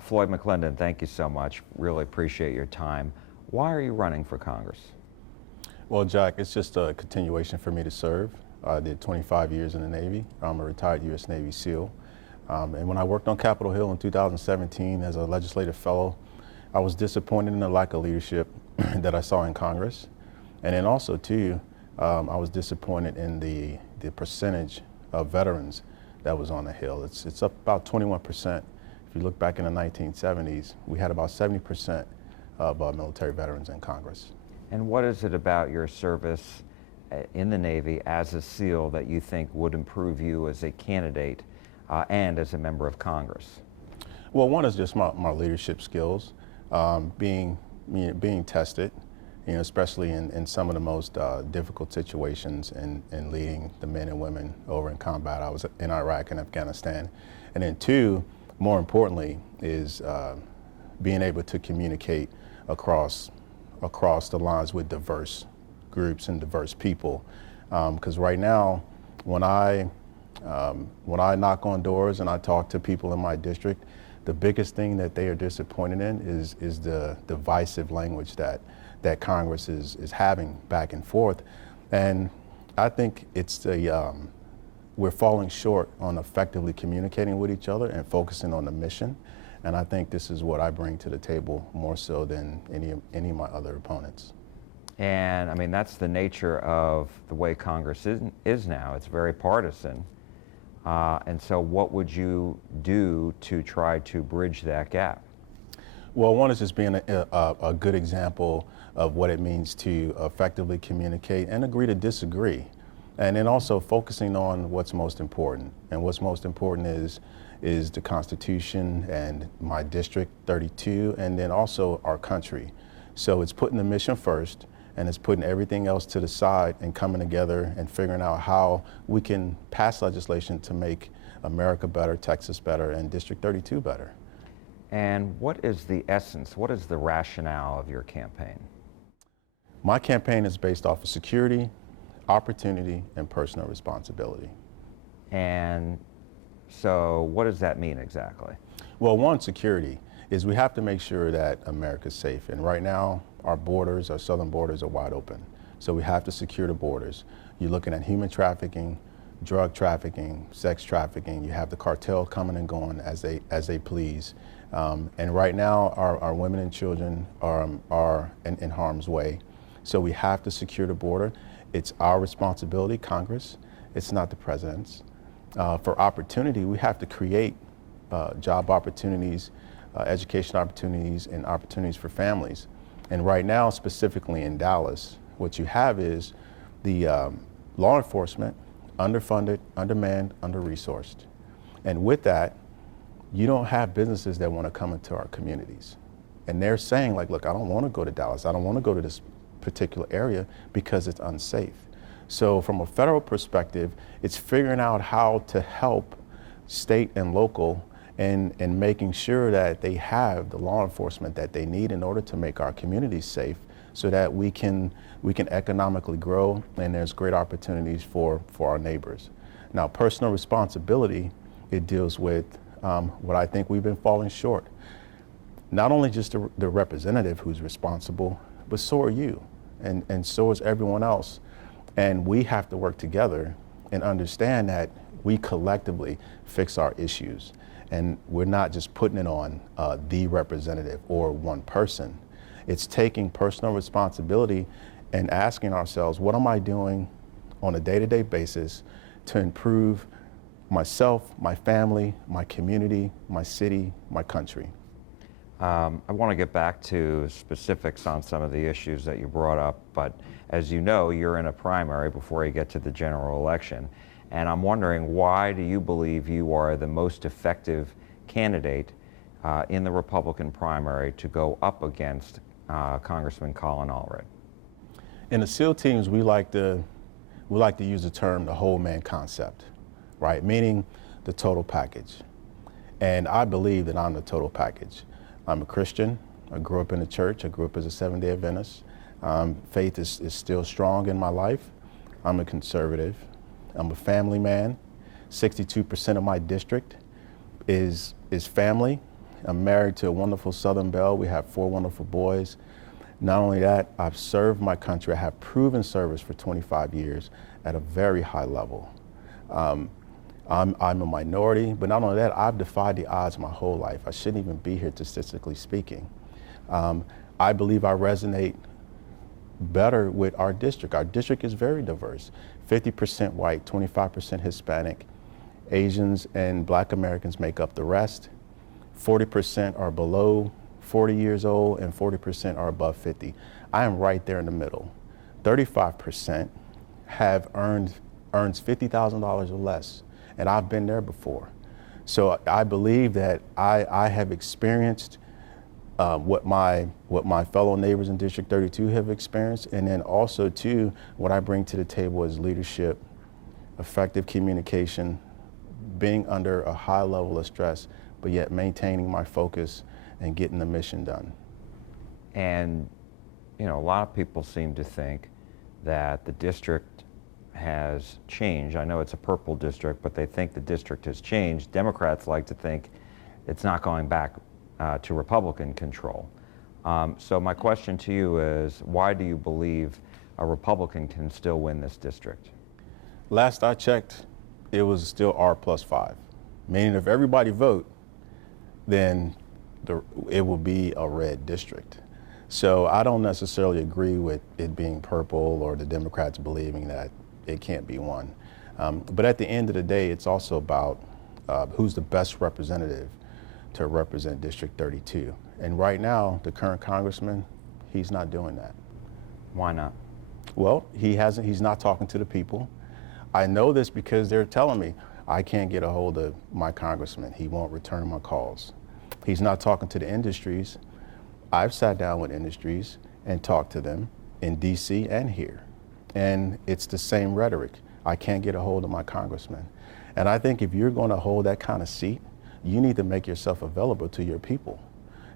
Floyd McLendon, thank you so much. Really appreciate your time. Why are you running for Congress? Well, Jack, it's just a continuation for me to serve. I did 25 years in the Navy. I'm a retired U.S. Navy SEAL. And when I worked on Capitol Hill in 2017 as a legislative fellow, I was disappointed in the lack of leadership that I saw in Congress. And then also, too, I was disappointed in the percentage of veterans that was on the Hill. It's up about 21%. If you look back in the 1970s, we had about 70% of military veterans in Congress. And what is it about your service in the Navy as a SEAL that you think would improve you as a candidate and as a member of Congress? Well, one is just my leadership skills, being tested, especially in some of the most difficult situations in leading the men and women over in combat. I was in Iraq and Afghanistan. And then two, more importantly, is being able to communicate across the lines with diverse groups and diverse people. Because right now, when I knock on doors and I talk to people in my district, the biggest thing that they are disappointed in is the divisive language that Congress is having back and forth. And I think it's we're falling short on effectively communicating with each other and focusing on the mission. And I think this is what I bring to the table more so than any of my other opponents. And I mean, that's the nature of the way Congress is now. It's very partisan. And so what would you do to try to bridge that gap? Well, one is just being a good example of what it means to effectively communicate and agree to disagree. And then also focusing on what's most important. And what's most important is the Constitution and my district, 32, and then also our country. So it's putting the mission first, and it's putting everything else to the side and coming together and figuring out how we can pass legislation to make America better, Texas better, and District 32 better. And what is the essence, what is the rationale of your campaign? My campaign is based off of security, opportunity, and personal responsibility. And so what does that mean exactly? Well, one, security is we have to make sure that America's safe. And right now, our borders, our southern borders are wide open. So we have to secure the borders. You're looking at human trafficking, drug trafficking, sex trafficking. You have the cartel coming and going as they please. And right now, our women and children are in harm's way. So we have to secure the border. It's our responsibility, Congress. It's not the president's. For opportunity, we have to create job opportunities, education opportunities, and opportunities for families. And right now, specifically in Dallas, what you have is the law enforcement underfunded, undermanned, under-resourced. And with that, you don't have businesses that want to come into our communities. And they're saying, like, look, I don't want to go to Dallas. I don't want to go to this particular area because it's unsafe. So from a federal perspective, it's figuring out how to help state and local and making sure that they have the law enforcement that they need in order to make our communities safe so that we can economically grow and there's great opportunities for our neighbors. Now, personal responsibility, it deals with what I think we've been falling short. Not only just the representative who's responsible, but so are you, and so is everyone else. And we have to work together and understand that we collectively fix our issues. And we're not just putting it on the representative or one person. It's taking personal responsibility and asking ourselves, what am I doing on a day-to-day basis to improve myself, my family, my community, my city, my country? I want to get back to specifics on some of the issues that you brought up, but as you know, you're in a primary before you get to the general election. And I'm wondering, why do you believe you are the most effective candidate in the Republican primary to go up against Congressman Colin Allred? In the SEAL teams, we like to use the term the whole man concept, right? Meaning the total package. And I believe that I'm the total package. I'm a Christian. I grew up in the church. I grew up as a Seventh-day Adventist. Faith is still strong in my life. I'm a conservative. I'm a family man. 62% of my district is family, I'm married to a wonderful Southern belle. We have 4 wonderful boys. Not only that, I've served my country. I have proven service for 25 years at a very high level. I'm a minority, but not only that, I've defied the odds my whole life. I shouldn't even be here, statistically speaking. I believe I resonate better with our district. Our district is very diverse. 50% white, 25% Hispanic. Asians and Black Americans make up the rest. 40% are below 40 years old and 40% are above 50. I am right there in the middle. 35% have earns $50,000 or less, and I've been there before. So I believe that I have experienced what my fellow neighbors in District 32 have experienced, and then also too, what I bring to the table is leadership, effective communication, being under a high level of stress, but yet maintaining my focus and getting the mission done. And, you know, a lot of people seem to think that the district has changed. I know it's a purple district, but they think the district has changed. Democrats like to think it's not going back to Republican control. So my question to you is, why do you believe a Republican can still win this district? Last I checked, it was still R+5, meaning if everybody vote, then it will be a red district. So I don't necessarily agree with it being purple or the Democrats believing that it can't be won. But at the end of the day, it's also about who's the best representative to represent District 32. And right now, the current congressman, he's not doing that. Why not? Well, he's not talking to the people. I know this because they're telling me I can't get a hold of my congressman. He won't return my calls. He's not talking to the industries. I've sat down with industries and talked to them in DC and here. And it's the same rhetoric. I can't get a hold of my congressman. And I think if you're going to hold that kind of seat, you need to make yourself available to your people.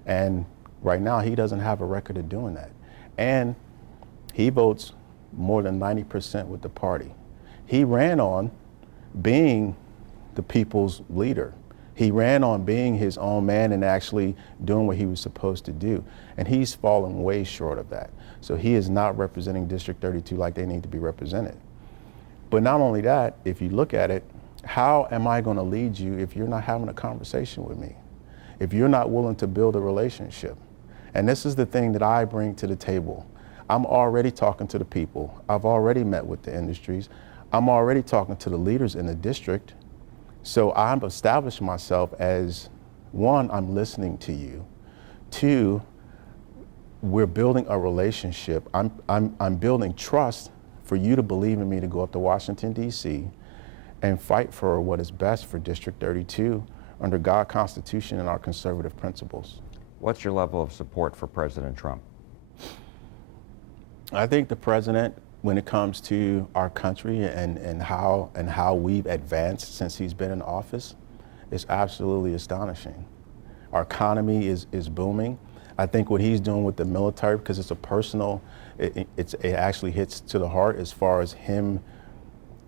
And right now, he doesn't have a record of doing that. And he votes more than 90% with the party. He ran on being the people's leader. He ran on being his own man and actually doing what he was supposed to do. And he's fallen way short of that. So he is not representing District 32 like they need to be represented. But not only that, if you look at it, how am I going to lead you if you're not having a conversation with me? If you're not willing to build a relationship? And this is the thing that I bring to the table. I'm already talking to the people. I've already met with the industries. I'm already talking to the leaders in the district. So I'm establishing myself as, one, I'm listening to you. Two, we're building a relationship. I'm building trust for you to believe in me to go up to Washington, D.C. and fight for what is best for District 32 under God's Constitution and our conservative principles. What's your level of support for President Trump? I think the president, when it comes to our country and how we've advanced since he's been in office, is absolutely astonishing. Our economy is booming. I think what he's doing with the military, because it's a personal, it actually hits to the heart as far as him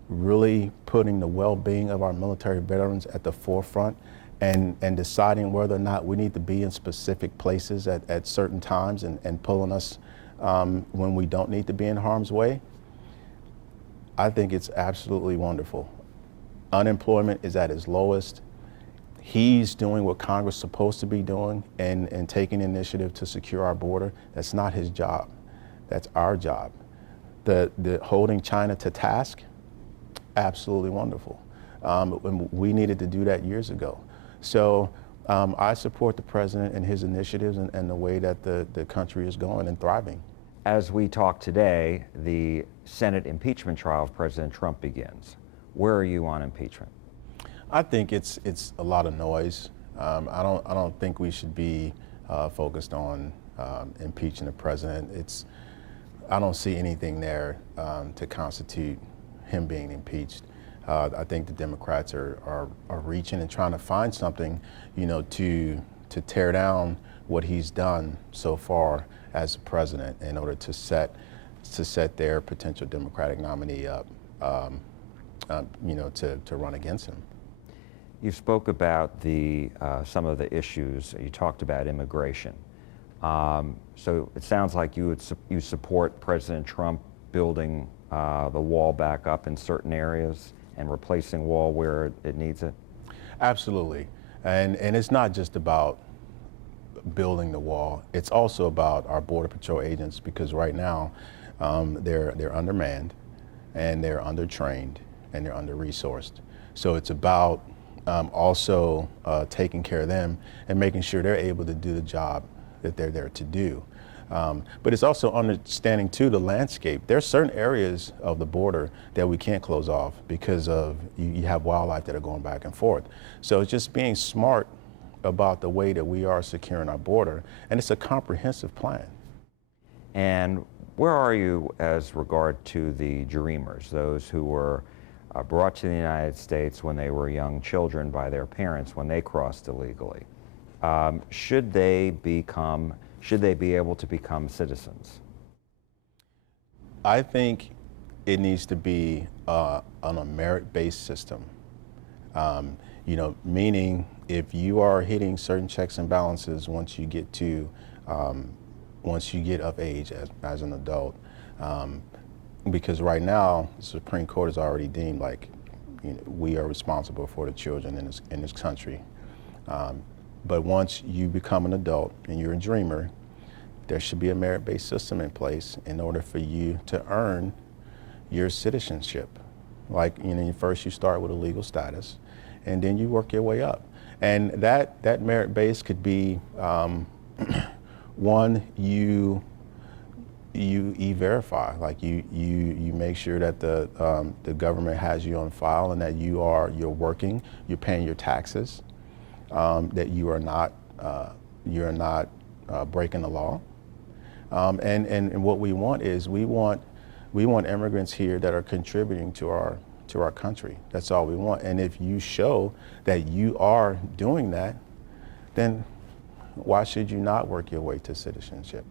really putting the well-being of our military veterans at the forefront and deciding whether or not we need to be in specific places at certain times and pulling us when we don't need to be in harm's way. I think it's absolutely wonderful. Unemployment is at its lowest. He's doing what Congress is supposed to be doing and taking initiative to secure our border. That's not his job. That's our job. The holding China to task, absolutely wonderful. We needed to do that years ago. So I support the president and his initiatives and the way that the country is going and thriving. As we talk today, the Senate impeachment trial of President Trump begins. Where are you on impeachment? I think it's a lot of noise. I don't think we should be focused on impeaching the president. I don't see anything there to constitute him being impeached. I think the Democrats are reaching and trying to find something, to tear down what he's done so far as president in order to set their potential Democratic nominee up, to run against him. You spoke about some of the issues. You talked about immigration. So it sounds like you support President Trump building the wall back up in certain areas and replacing wall where it needs it. Absolutely, and it's not just about building the wall. It's also about our Border Patrol agents, because right now they're undermanned, and they're undertrained, and they're under-resourced. So it's about also taking care of them and making sure they're able to do the job that they're there to do. But it's also understanding too the landscape. There are certain areas of the border that we can't close off because of you have wildlife that are going back and forth. So it's just being smart about the way that we are securing our border, and it's a comprehensive plan. And where are you as regard to the dreamers, those who were brought to the United States when they were young children by their parents when they crossed illegally? Should they be able to become citizens? I think it needs to be on a merit-based system. Meaning if you are hitting certain checks and balances once you get of age as an adult, because right now the Supreme Court has already deemed like we are responsible for the children in this country. But once you become an adult and you're a dreamer, there should be a merit-based system in place in order for you to earn your citizenship. Like, first you start with a legal status, and then you work your way up. And that merit-based could be, one, you e-verify, like you make sure that the government has you on file and that you're working, you're paying your taxes, that you're not breaking the law. And what we want is we want immigrants here that are contributing to our country. That's all we want. And if you show that you are doing that, then why should you not work your way to citizenship?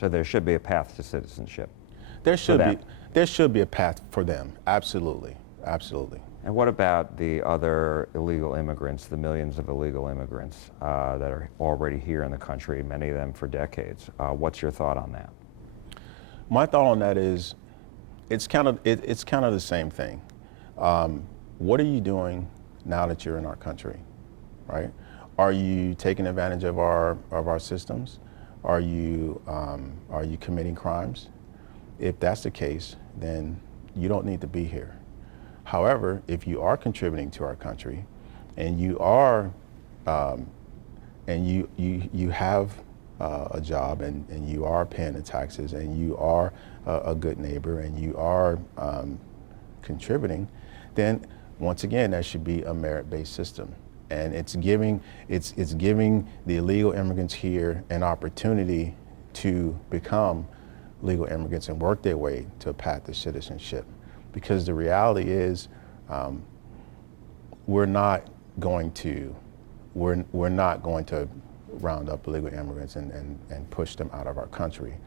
So there should be a path to citizenship. There should be a path for them. Absolutely, absolutely. And what about the other illegal immigrants, the millions of illegal immigrants that are already here in the country, many of them for decades? What's your thought on that? My thought on that is, it's kind of the same thing. What are you doing now that you're in our country, right? Are you taking advantage of our systems? Are you committing crimes? If that's the case, then you don't need to be here. However, if you are contributing to our country, and you are, and you have a job, and you are paying the taxes, and you are a good neighbor, and you are contributing, then once again, that should be a merit-based system. And it's giving the illegal immigrants here an opportunity to become legal immigrants and work their way to a path to citizenship. Because the reality is, we're not going to round up illegal immigrants and push them out of our country.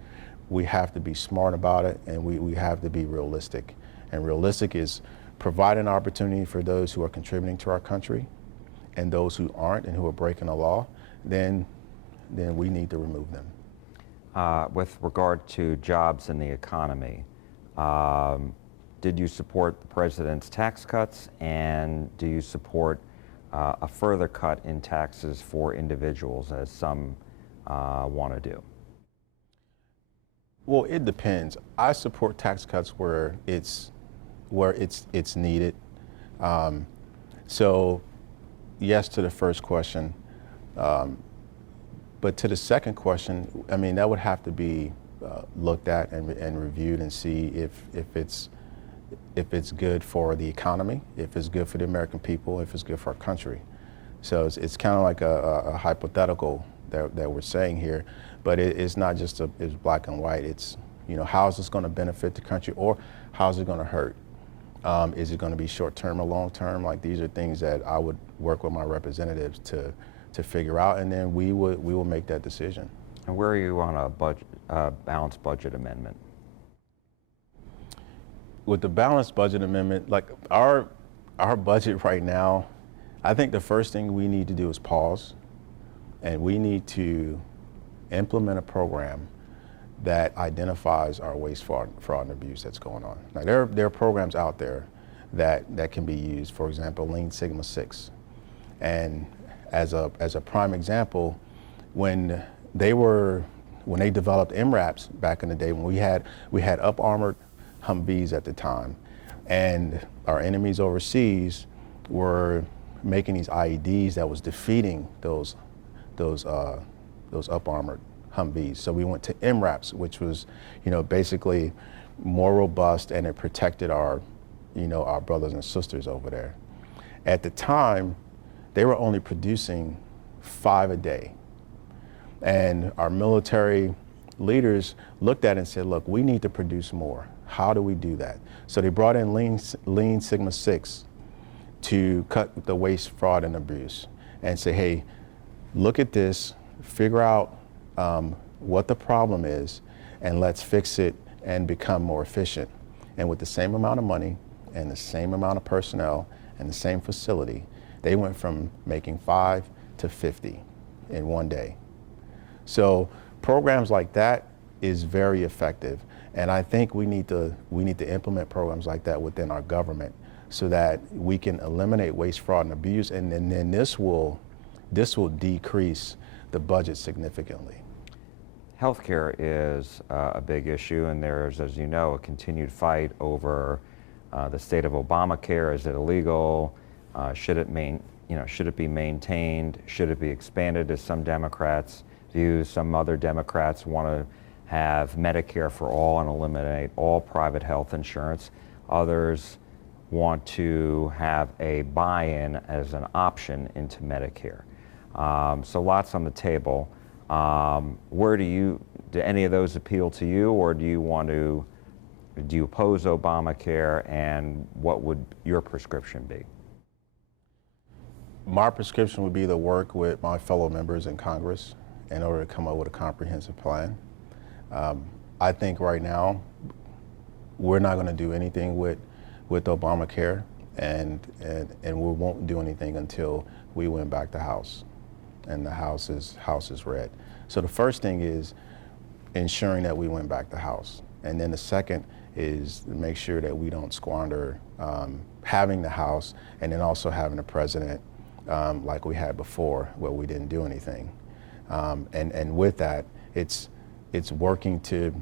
We have to be smart about it, and we have to be realistic. And realistic is providing opportunity for those who are contributing to our country, and those who aren't and who are breaking the law, then we need to remove them. With regard to jobs and the economy, did you support the president's tax cuts, and do you support a further cut in taxes for individuals, as some want to do? Well, it depends. I support tax cuts where it's needed. So yes to the first question, but to the second question, I mean, that would have to be looked at and reviewed and see if it's good for the economy, if it's good for the American people, if it's good for our country. So it's kind of like a hypothetical that we're saying here, but it's not just it's black and white. It's, how is this going to benefit the country, or how is it going to hurt? Is it going to be short-term or long-term? Like, these are things that I would work with my representatives to figure out, and then we will make that decision. And where are you on a balanced budget amendment? With the balanced budget amendment, like our budget right now, I think the first thing we need to do is pause, and we need to implement a program that identifies our waste, fraud, and abuse that's going on. Now, there are programs out there that can be used. For example, Lean Sigma 6. And as a prime example, when they developed MRAPs back in the day, when we had up-armored Humvees at the time, and our enemies overseas were making these IEDs that was defeating those up-armored Humvees. So we went to MRAPs, which was, basically more robust, and it protected our brothers and sisters over there. At the time, they were only producing 5 a day. And our military leaders looked at it and said, look, we need to produce more. How do we do that? So they brought in Lean Sigma 6 to cut the waste, fraud, and abuse, and say, hey, look at this, figure out what the problem is, and let's fix it and become more efficient. And with the same amount of money and the same amount of personnel and the same facility, they went from making 5 to 50 in one day. So programs like that is very effective. And I think we need to implement programs like that within our government so that we can eliminate waste, fraud, and abuse, and then this will decrease the budget significantly. Healthcare is a big issue, and there's, as you know, a continued fight over the state of Obamacare. Is it illegal? Should it be maintained? Should it be expanded, as some Democrats view? Some other Democrats want to have Medicare for all and eliminate all private health insurance. Others want to have a buy-in as an option into Medicare. So lots on the table. Do any of those appeal to you, or do you oppose Obamacare, and what would your prescription be? My prescription would be to work with my fellow members in Congress in order to come up with a comprehensive plan. I think right now we're not going to do anything with Obamacare, and we won't do anything until we win back the House, and the House is red. So the first thing is ensuring that we win back the House, and then the second is to make sure that we don't squander having the House and then also having a president like we had before, where we didn't do anything. And with that, it's working to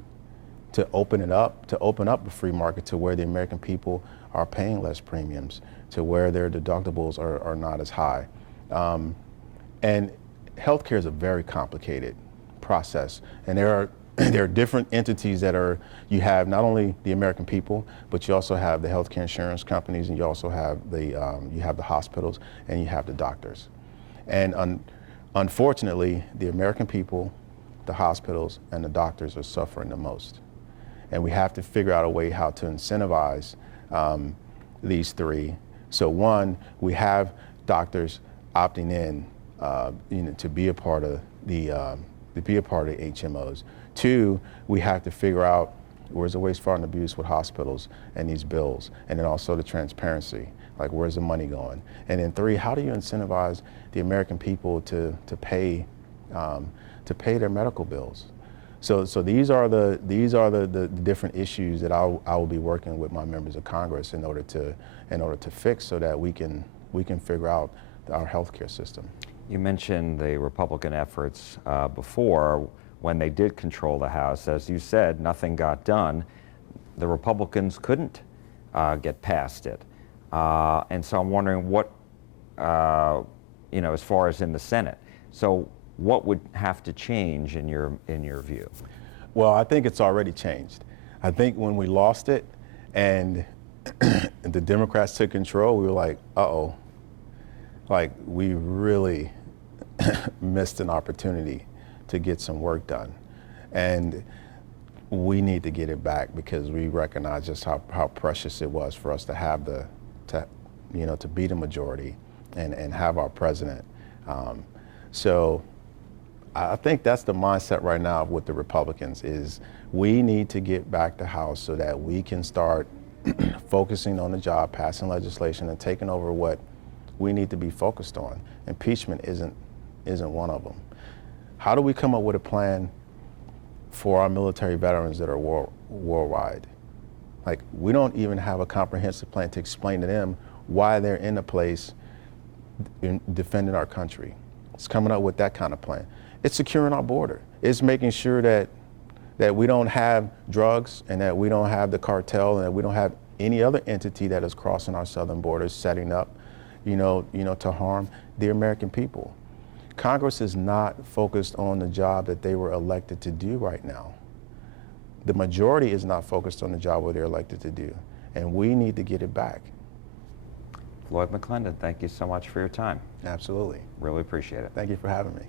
open up the free market to where the American people are paying less premiums, to where their deductibles are not as high. And healthcare is a very complicated process, and there are different entities that you have not only the American people, but you also have the healthcare insurance companies, and you also have the hospitals, and you have the doctors. And unfortunately, the American people, the hospitals, and the doctors are suffering the most. And we have to figure out a way how to incentivize these three. So one, we have doctors opting in, to be a part of the HMOs. Two, we have to figure out where's the waste, fraud, and abuse with hospitals and these bills, and then also the transparency, like where's the money going? And then three, how do you incentivize the American people to pay their medical bills? So these are the different issues that I will be working with my members of Congress in order to fix, so that we can figure out our healthcare system. You mentioned the Republican efforts before. When they did control the House, as you said, nothing got done. The Republicans couldn't get past it. And so I'm wondering what, as far as in the Senate. So what would have to change in your view? Well, I think it's already changed. I think when we lost it and the Democrats took control, we were like, uh-oh, like we really missed an opportunity to get some work done. And we need to get it back, because we recognize just how precious it was for us to have to be the majority and have our president. So I think that's the mindset right now with the Republicans, is we need to get back the House so that we can start focusing on the job, passing legislation, and taking over what we need to be focused on. Impeachment isn't one of them. How do we come up with a plan for our military veterans that are worldwide? Like, we don't even have a comprehensive plan to explain to them why they're in a place in defending our country. It's coming up with that kind of plan. It's securing our border. It's making sure that we don't have drugs, and that we don't have the cartel, and that we don't have any other entity that is crossing our southern borders, setting up, to harm the American people. Congress is not focused on the job that they were elected to do right now. The majority is not focused on the job what they're elected to do, and we need to get it back. Floyd McLendon, thank you so much for your time. Absolutely. Really appreciate it. Thank you for having me.